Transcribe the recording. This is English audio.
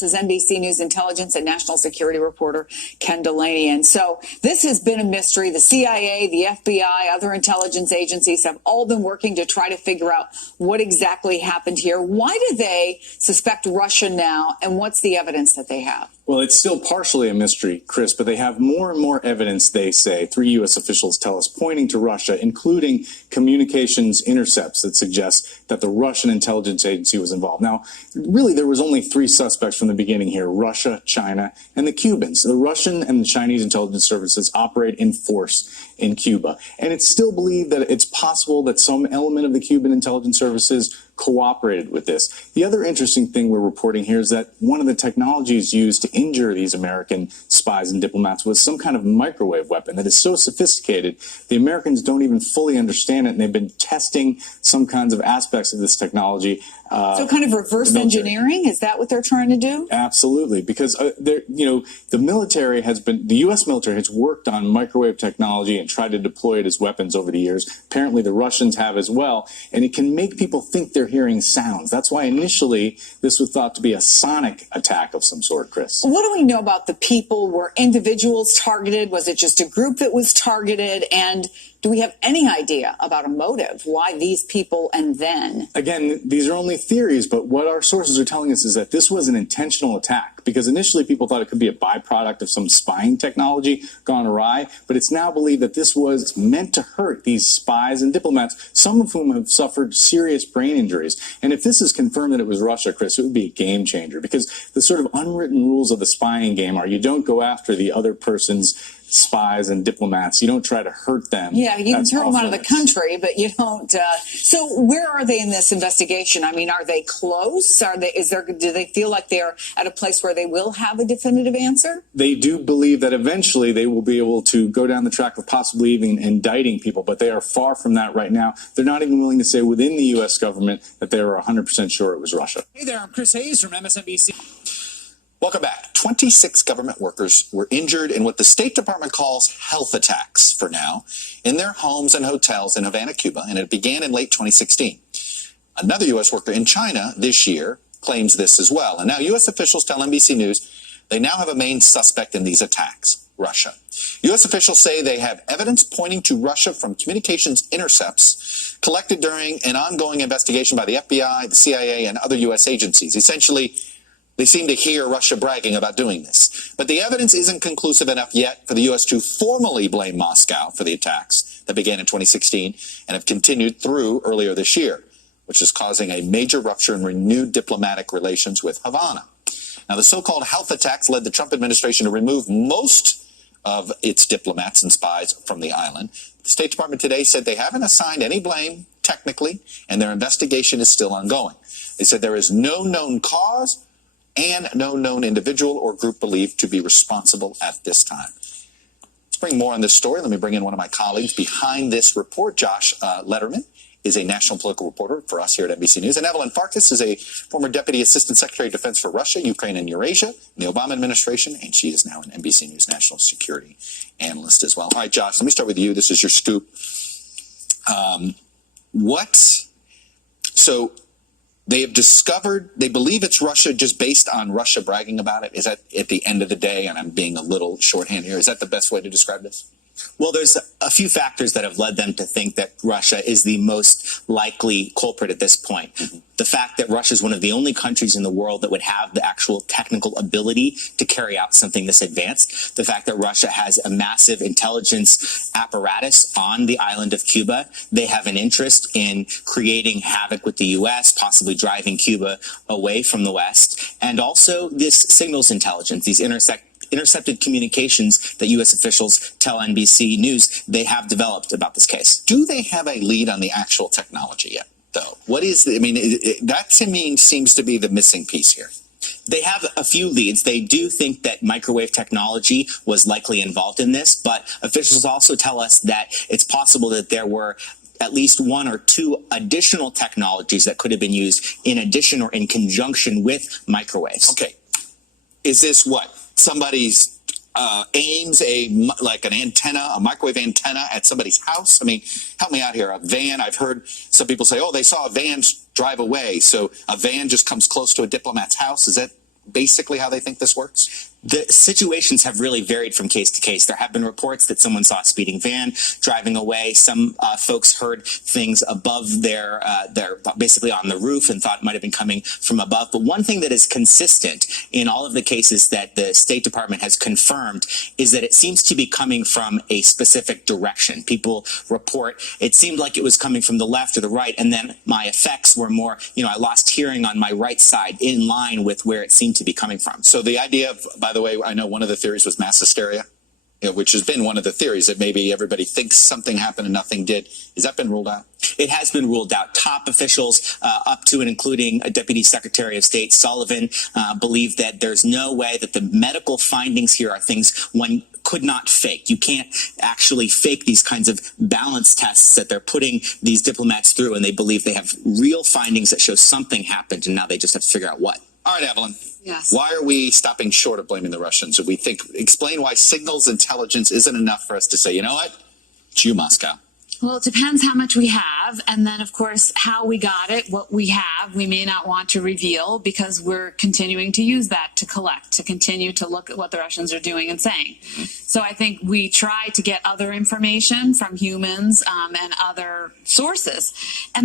This is NBC News intelligence and national security reporter Ken Delaney. And so this has been a mystery. The CIA, the FBI, other intelligence agencies have all been working to try to figure out what exactly happened here. Why do they suspect Russia now, and what's the evidence that they have? Well, it's still partially a mystery, Chris, but they have more and more evidence, they say, 3 U.S. officials tell us, pointing to Russia, including communications intercepts that suggest that the Russian intelligence agency was involved. Now, really, there was only 3 suspects from the beginning here: Russia, China, and the Cubans. The Russian and the Chinese intelligence services operate in force in Cuba. And it's still believed that it's possible that some element of the Cuban intelligence services cooperated with this. The other interesting thing we're reporting here is that one of the technologies used to injure these American spies and diplomats was some kind of microwave weapon that is so sophisticated the Americans don't even fully understand it, and they've been testing some kinds of aspects of this technology. So kind of reverse engineering? Is that what they're trying to do? Absolutely, because the military has been, the U.S. military has worked on microwave technology and tried to deploy it as weapons over the years. Apparently the Russians have as well, and it can make people think they're hearing sounds. That's why initially this was thought to be a sonic attack of some sort, Chris. What do we know about the people? Were individuals targeted? Was it just a group that was targeted? And do we have any idea about a motive? Why these people and then? Again, these are only theories, but what our sources are telling us is that this was an intentional attack, because initially people thought it could be a byproduct of some spying technology gone awry, but it's now believed that this was meant to hurt these spies and diplomats, some of whom have suffered serious brain injuries. And if this is confirmed that it was Russia, Chris, it would be a game changer, because the sort of unwritten rules of the spying game are you don't go after the other person's spies and diplomats. You don't try to hurt them. Yeah, you can turn them out of the country, but you don't. So where are they in this investigation? I mean, are they close? Do they feel like they're at a place where they will have a definitive answer? They do believe that eventually they will be able to go down the track of possibly even indicting people, but they are far from that right now. They're not even willing to say within the U.S. government that they were 100% sure it was Russia. Hey there, I'm Chris Hayes from MSNBC. Welcome back. 26 government workers were injured in what the State Department calls health attacks for now in their homes and hotels in Havana, Cuba, and it began in late 2016. Another U.S. worker in China this year claims this as well. And now U.S. officials tell NBC News they now have a main suspect in these attacks: Russia. U.S. officials say they have evidence pointing to Russia from communications intercepts collected during an ongoing investigation by the FBI, the CIA, and other U.S. agencies. Essentially, they seem to hear Russia bragging about doing this. But the evidence isn't conclusive enough yet for the U.S. to formally blame Moscow for the attacks that began in 2016 and have continued through earlier this year, which is causing a major rupture in renewed diplomatic relations with Havana. Now, the so-called health attacks led the Trump administration to remove most of its diplomats and spies from the island. The State Department today said they haven't assigned any blame technically, and their investigation is still ongoing. They said there is no known cause and no known individual or group believed to be responsible at this time. Let's bring more on this story. Let me bring in one of my colleagues behind this report. Josh Lederman is a national political reporter for us here at NBC News. And Evelyn Farkas is a former Deputy Assistant Secretary of Defense for Russia, Ukraine, and Eurasia in the Obama administration, and she is now an NBC News national security analyst as well. All right, Josh, let me start with you. This is your scoop. So they have discovered, they believe it's Russia just based on Russia bragging about it. Is that at the end of the day, and I'm being a little shorthand here, is that the best way to describe this? Well, there's a few factors that have led them to think that Russia is the most likely culprit at this point. Mm-hmm. The fact that Russia is one of the only countries in the world that would have the actual technical ability to carry out something this advanced. The fact that Russia has a massive intelligence apparatus on the island of Cuba. They have an interest in creating havoc with the U.S., possibly driving Cuba away from the West. And also this signals intelligence, these intercepted communications that U.S. officials tell NBC News they have developed about this case. Do they have a lead on the actual technology yet, though? What is that to me seems to be the missing piece here. They have a few leads. They do think that microwave technology was likely involved in this, but officials also tell us that it's possible that there were at least 1 or 2 additional technologies that could have been used in addition or in conjunction with microwaves. Okay. Is this what? Somebody's aims an antenna, a microwave antenna at somebody's house? I mean, help me out here. A van, I've heard some people say, oh, they saw a van drive away, so a van just comes close to a diplomat's house. Is that basically how they think this works? The situations have really varied from case to case. There have been reports that someone saw a speeding van driving away. Some folks heard things above their basically on the roof and thought it might have been coming from above. But one thing that is consistent in all of the cases that the State Department has confirmed is that it seems to be coming from a specific direction. People report it seemed like it was coming from the left or the right, and then my effects were more, I lost hearing on my right side in line with where it seemed to be coming from. So the idea of, by the way, I know one of the theories was mass hysteria, which has been one of the theories that maybe everybody thinks something happened and nothing did. Has that been ruled out? It has been ruled out. Top officials, up to and including Deputy Secretary of State Sullivan, believe that there's no way that the medical findings here are things one could not fake. You can't actually fake these kinds of balance tests that they're putting these diplomats through, and they believe they have real findings that show something happened, and now they just have to figure out what. All right, Evelyn. Yes. Why are we stopping short of blaming the Russians? Explain why signals intelligence isn't enough for us to say, you know what? It's you, Moscow. Well, it depends how much we have, and then, of course, how we got it, what we have, we may not want to reveal because we're continuing to use that to collect, to continue to look at what the Russians are doing and saying. So I think we try to get other information from humans and other sources. And